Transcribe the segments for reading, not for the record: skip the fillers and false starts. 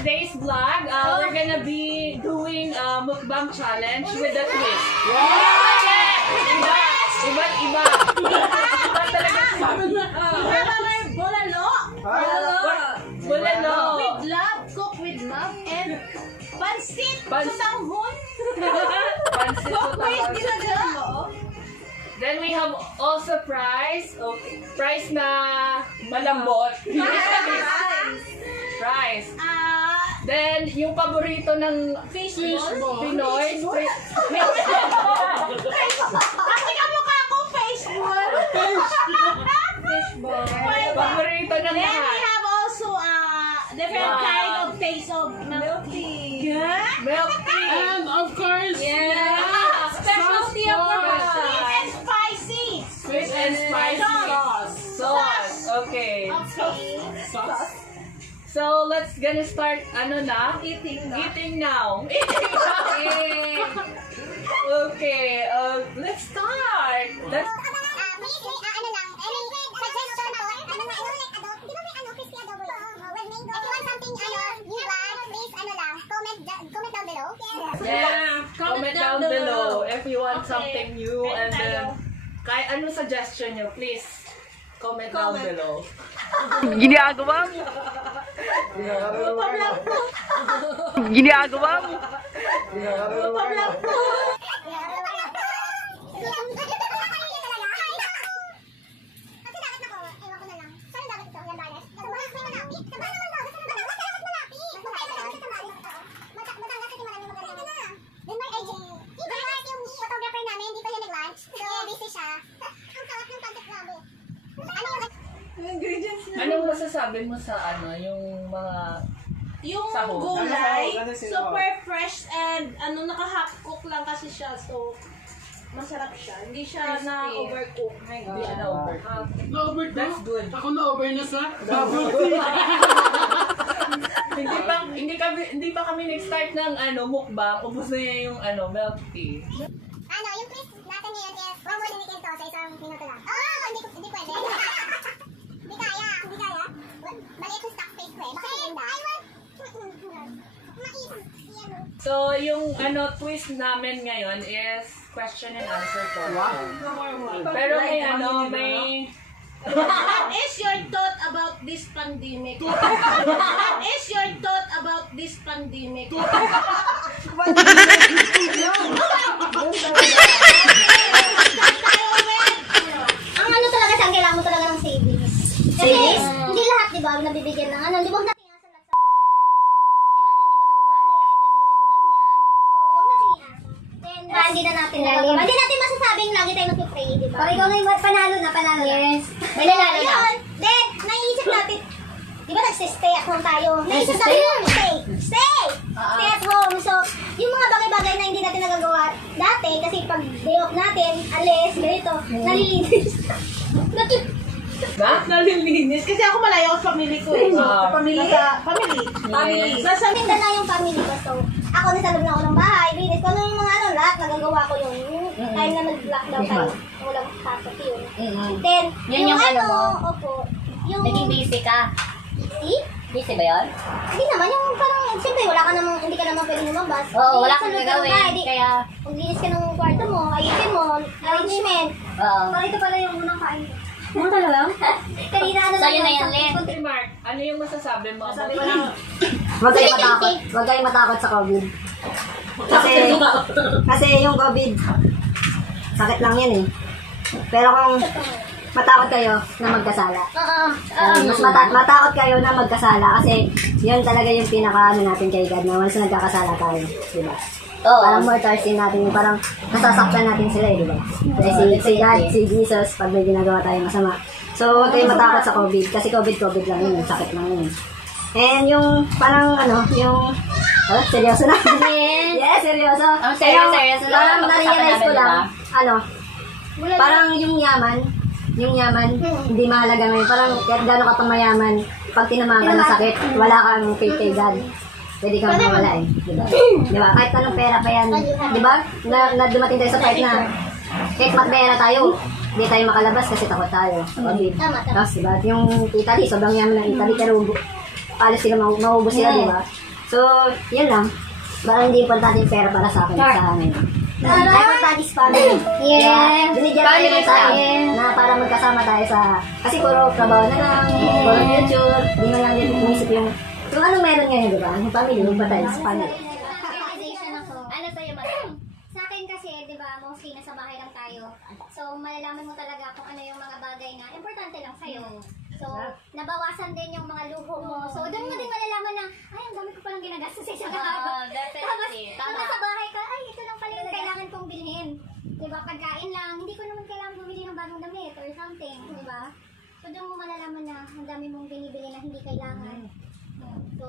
today's vlog, we're gonna be doing a mukbang challenge with the twist. Iba talaga. Bulalo. With love, cook with love, and pansit sa tanghon. Pansit sa tanghon. Then we have also price. Okay. Price na malambot. Price. Then yung paborito ng Fishball. Pinoy. Kasi kamukha ko fishball. Fishball. Paborito ng Then we lahat. have also different kind of taste of milk tea. Milk tea. And of course, Specialty of sweet and spicy. Sweet and spicy sauce. Okay. sauce. So let's gonna start eating now. Okay, let's start. Comment down below if you want something new, and then kahit ano suggestion nyo, please comment down below. Ginagawa mo. Ginagawa mo. Anong masasabi mo sa yung mga Yung sahog? gulay, super fresh and naka-half cook lang kasi siya. So, masarap siya. Hindi siya na-overcook. Hindi siya na-overcook. Na-over That's good. Ako na-over na sa bubble tea. Hindi pa kami nag-start ng mukbang, ubos na niya yung milk tea. Yung twist natin ngayon is mamulinikin to sa isang minuto lang. Hindi pwede. Hindi kaya. Maliit yung stock face ko eh. Baka maganda. So, yung twist namin ngayon is question and answer portion. Pero may What is your thought about this pandemic? What is your thought about this pandemic? Ang talaga sa kailangan mo talaga ng savings. Kasi hindi lahat, di ba, nabibigyan ng di ba natin nga sa lahat sa hindi na natin lalim. Hindi natin masasabing lagi tayo nag-pray, di ba? Pero ikaw na yung panalo na. Yes. May nanalo na. Then, naiisip natin, di ba nagsistay at home tayo? Naisip natin stay at home. So, yung mga bagay-bagay na hindi natin nagagawa dati, kasi pag day off natin, alis, ganito, nalilinis. Nalilinis. Kasi ako malayo sa family ko eh. Family. Nasa Mindanao yung family ko. So, ako nasa loob na ako ng bahay. Linis ko yung mga lahat. Nagagawa ko yung time na nag-lockdown tayo. Walang pasok yun. Then, Yun yung opo. Yung... Naging busy ka. Busy? Busy ba yun? Hindi naman. Yung parang, siyempre, hindi ka naman pwede lumabas. Oo, wala kang Linis gagawin. bahay, Kaya, Maglinis ka ng kwarto mo, ayusin mo, arrangement. oo. Ito pala yung unang kain. Ano ka lang? Kanina Sa'yo na yan, Len. Hey Mark, ano yung masasabi mo? Huwag kayong matakot sa COVID. Kasi yung COVID, sakit lang yan eh. Pero kung matakot kayo na magkasala. Mas matakot kayo na magkasala kasi yun talaga yung pinaka natin kay God na once nagkakasala tayo. Diba? Parang mortarsin natin, parang nasasaktan natin sila eh, diba? Kasi si God, si Jesus, pag may ginagawa tayo masama. So, huwag kayong matakot sa COVID kasi COVID lang yun, sakit lang yun. And yung parang yung seryoso na. Yes, seryoso. Seryoso lang. Parang na-realize ko lang, parang yung yaman, hindi mahalaga ngayon. Parang kahit gano'n ka pang mayaman, pag tinamaan ka ng sakit, wala kang faith kay God. Pwede kang mawala eh. Diba? Kahit anong pera pa yan. Diba? Na dumating tayo sa part na kahit magpera tayo, hindi tayo makalabas kasi takot tayo. COVID. Tapos diba? Yung Italy, sobrang yaman ng Italy, pero paano sila maubos sila, diba? So, yun lang. Parang hindi importante yung pera para sa akin sa amin. Importante is family. Yeah. Binigyan tayo ng time na para magkasama tayo sa... Kasi puro trabaho na lang, puro future, hindi mo lang din inisip yung... Kung anong meron ngayon, di ba? Yung family, yung patay sa family. Ano sa'yo, Madam? Sa akin kasi, di ba, mostly nasa bahay lang tayo. So, malalaman mo talaga kung ano yung mga bagay na importante lang sa'yo. So, nabawasan din yung mga luho mo. So, doon mo din malalaman na, ay, ang dami ko palang ginagastos sa isang araw. Definitely. Tapos sa bahay ka, ay, ito lang pala yung kailangan kong bilhin. Diba, pagkain lang, hindi ko naman kailangan bumili ng bagong damit or something, diba? So, doon mo malalaman na ang dami mong binibili na hindi kailangan. So,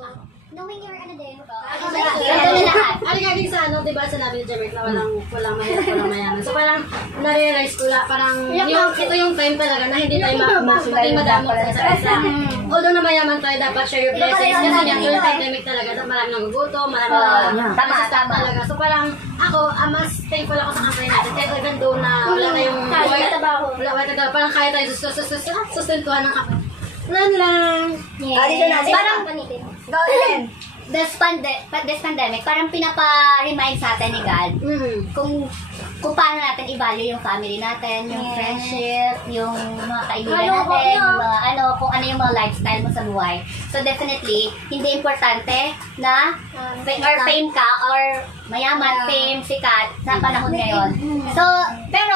knowing your ano din. Ano nga din sa ano, diba sinabi ni Jemek na walang mahirap, walang mayaman. So parang na-realize ko na parang ito yung time talaga na hindi tayo maging madamot sa isa. Although na mayaman tayo, dapat share your blessings. Kasi nga yung pandemic talaga, marami nagugutom, marami Tama. talaga. So parang ako, mas thankful ako sa company natin. Kaya even though na wala tayong parang kaya tayo sustentuhan ng company. Lan lang. Parang, Go again. this pandemic, parang pinapa-remind sa atin ni God kung paano natin i-value yung family natin, yung friendship, yung mga kaibigan natin, yung mga kung ano yung mga lifestyle mo sa buhay. So definitely, hindi importante na or fame ka or mayaman, fame, sikat sa panahon ngayon. So, pero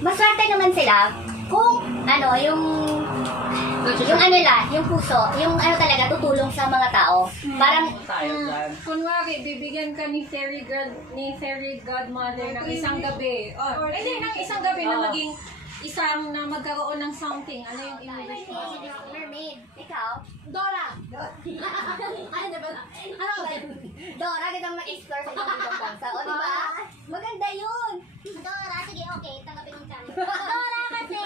maswerte naman sila kung yung puso, yung talaga tutulong sa mga tao. Parang Kunwari, bibigyan ka ni fairy godmother ng isang gabi. Hindi, ng isang gabi na maging na magkaroon ng something. Ano yung English mo? mermaid. Ikaw? Dora! Ano ba? Dora, gandang mag-explore sa ibang bansa. O, diba? Maganda yun! Dora, sige, okay. Tanggapin yung challenge. Dora kasi,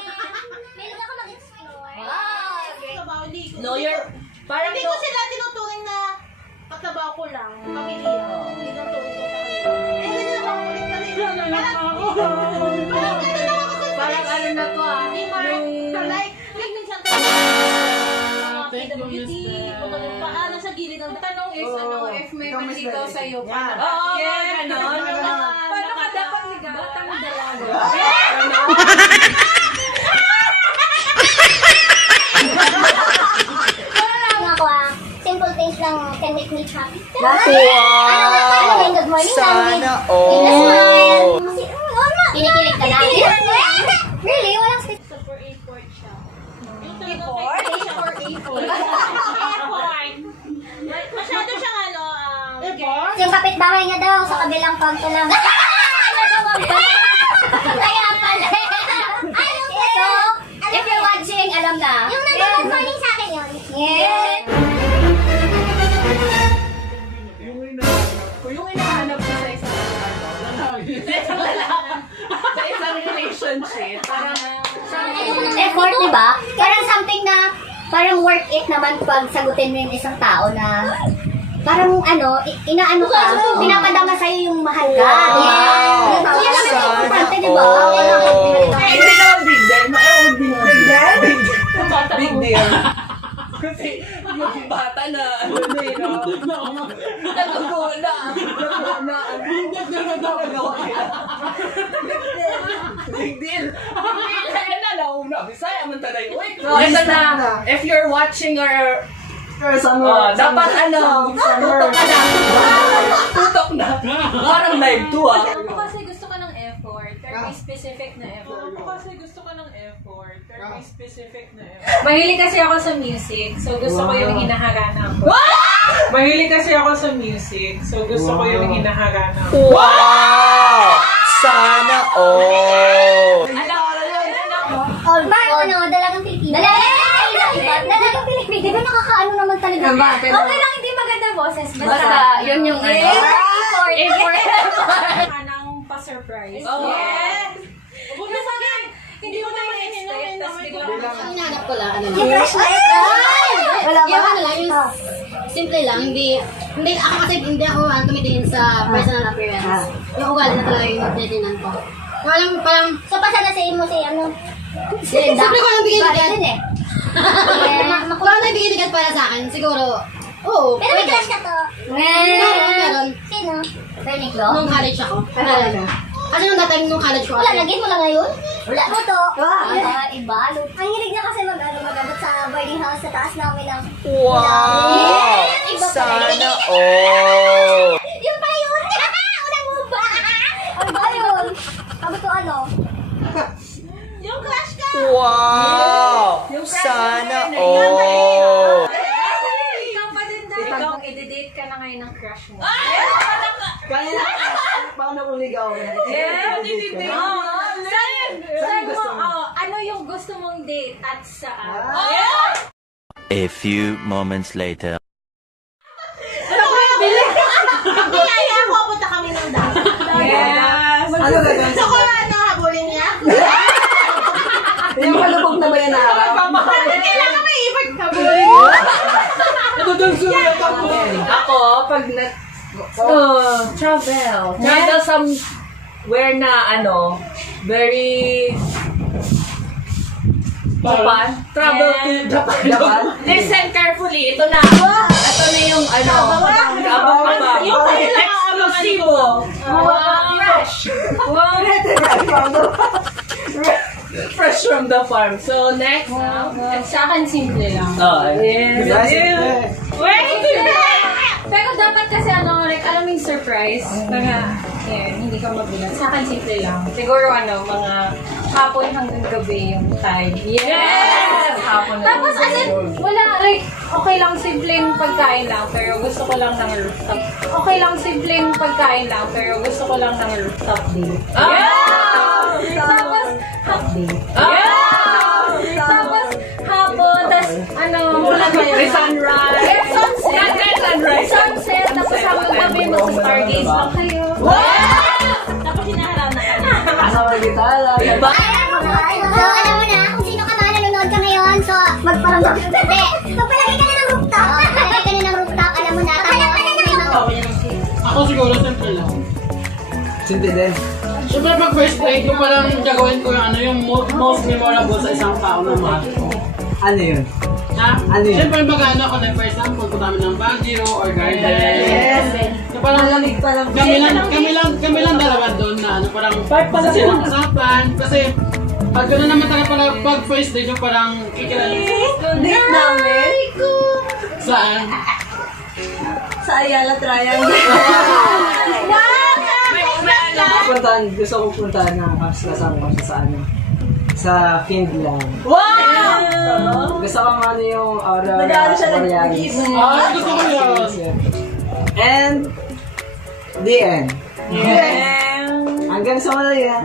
meron ako mag-explore. No, parang Hindi ko sila tinuturing na katrabaho ko lang, pamilya. Hindi ko turing ko sa kanila. Eh, hindi naman ulit na rin. parang ano na to Like minsan PWD, paano sa gilid ng tanong is, if may manligaw sa'yo, paano? Oo, gano'n. Paano ka dapat ligaw? Batang dalaga. Simple things lang can make me happy. Wow! Good morning, Sana all. all! Kinikilig ka na. Really? Walang stick. Super A4 siya. A4? A4. Masyado siyang Yung kapitbahay niya daw sa kabilang kanto lang. Kaya pala. So, if you're watching, alam na. Yung nag-good morning sa akin yun. Yeah. Yung hinahanap ko sa isang sa isang relationship, parang Effort, diba? Parang something na, parang worth it naman pag sagutin mo yung isang tao na parang inaano ka, pinapadama sa'yo yung mahal ka. Yeah. Yan naman yung importante, diba? hindi naman big deal. Big deal. Kasi yung bata na big deal. Kaya na nauna. Bisaya man taday. So, ito na. If you're watching or dapat tutok na. Parang live to Ako kasi gusto ka ng effort, pero may specific na effort. Mahilig kasi ako sa music, so gusto ko yung hinaharana ko. Mahilig kasi ako sa music, so gusto ko yung hinaharana ko. Wow! Sana all! Dalagang Pilipino. Dalagang Pilipino. Di ba nakakaano naman talaga? Okay lang, hindi maganda boses. Basta, yun yung Hanang pa-surprise. Oh. Yes! Huwag na sabihin! Hindi mo naman in-expect, tapos biglang Ang hinahanap ko lang, Wala ba? Simple lang, hindi ako kasi hindi ako tumitingin sa personal appearance. Yung ugali na talaga yung tinitingnan ko. Parang, So, pasala sa imo si Siyempre ko lang bigay ni God. Bakit yun eh? Kung ano ibigay ni God para sa akin, siguro, Oo. Pero may crush ka to. Meron. Sino? Berniclo? Nung college ako. Kasi nung dating nung college ko. Wala, naging mo lang ngayon? Wala. Buto. Iba. Ang hilig niya kasi mag-abot sa boarding house sa taas namin ng... Wow! Sana all! Yun pala yun! Unang move ba? Ano ba yun? Sabi ko ano? Yung crush ka! Wow! Sana all! Ikaw pa din daw. Ikaw, i-date ka na ngayon ng crush mo. Paano kung ligaw? Saan mo, ano yung gusto mong date at saan? A few moments later. Kaya ako, punta kami ng dagat. Yes! Ano ba yun? So, kung ano, habulin niya? Yung malubog na ba yan na araw? Kailangan may ibig Ako, pag travel. Travel somewhere na very Japan. Travel to Japan. Listen carefully. Ito na. Ito na yung abang-abang. Yung exclusivo. Fresh. Fresh from the farm. So, next. Sa akin, simple lang. Pero dapat kasi like, alam mo yung surprise, mga, hindi ka mabilang. Sa akin, simple lang. Siguro, mga hapon hanggang gabi yung time. Yes! Hapon na. Tapos, wala, okay lang simpleng pagkain lang, pero gusto ko lang ng rooftop. Okay lang simpleng pagkain lang, pero gusto ko lang ng rooftop day. Tapos, tapos, hapon, tas, wala kayo. Sunrise. Sunset, tapos hapon gabi, mag-stargaze lang kayo. Tapos hinaharap na kami. Diba? Alam mo na, kung sino ka man, nanonood ka ngayon, so, magparamdam. Hindi, magpalagay ka na ng rooftop. Magpalagay ka na ng rooftop, alam mo na. Alam ka na ng Ako siguro, simple lang. Simple din. Siyempre, pag first date ko palang gagawin ko yung most memorable sa isang tao na mahal ko. Ano yun? Ha? Ano yun? Siyempre, mag-ano ako na, for example, punta kami ng Baguio or Garden. So, parang, kami lang dalawa doon na parang silang usapan. Kasi, pag gano'n naman talaga pag first date yung parang kikilala. Date namin? Saan? Sa Ayala Triangle. Gusto kong puntahan na kasama ko siya sa Finland. Wow! Gusto ko yung aurora borealis. Gusto ko yun. And the end. Hanggang sa mula yan.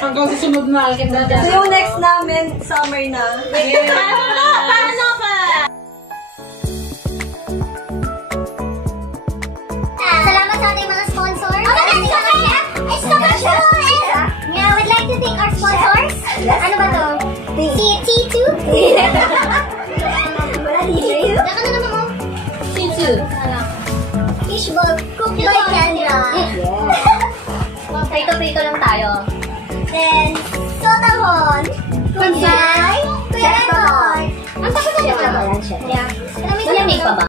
Hanggang susunod na. So yung next namin, summer na. Paano ka? Salamat sa ating mga sponsors. Yeah, we'd like to thank our sponsors. Ano ba to? T2? Wala T2? Naka na naman mo? T2. Fishball cooked by Kendra. Prito-prito lang tayo. Then, Sotamon. Cooked by Kuya Redon. Ang tapos na siya. Malamig pa ba?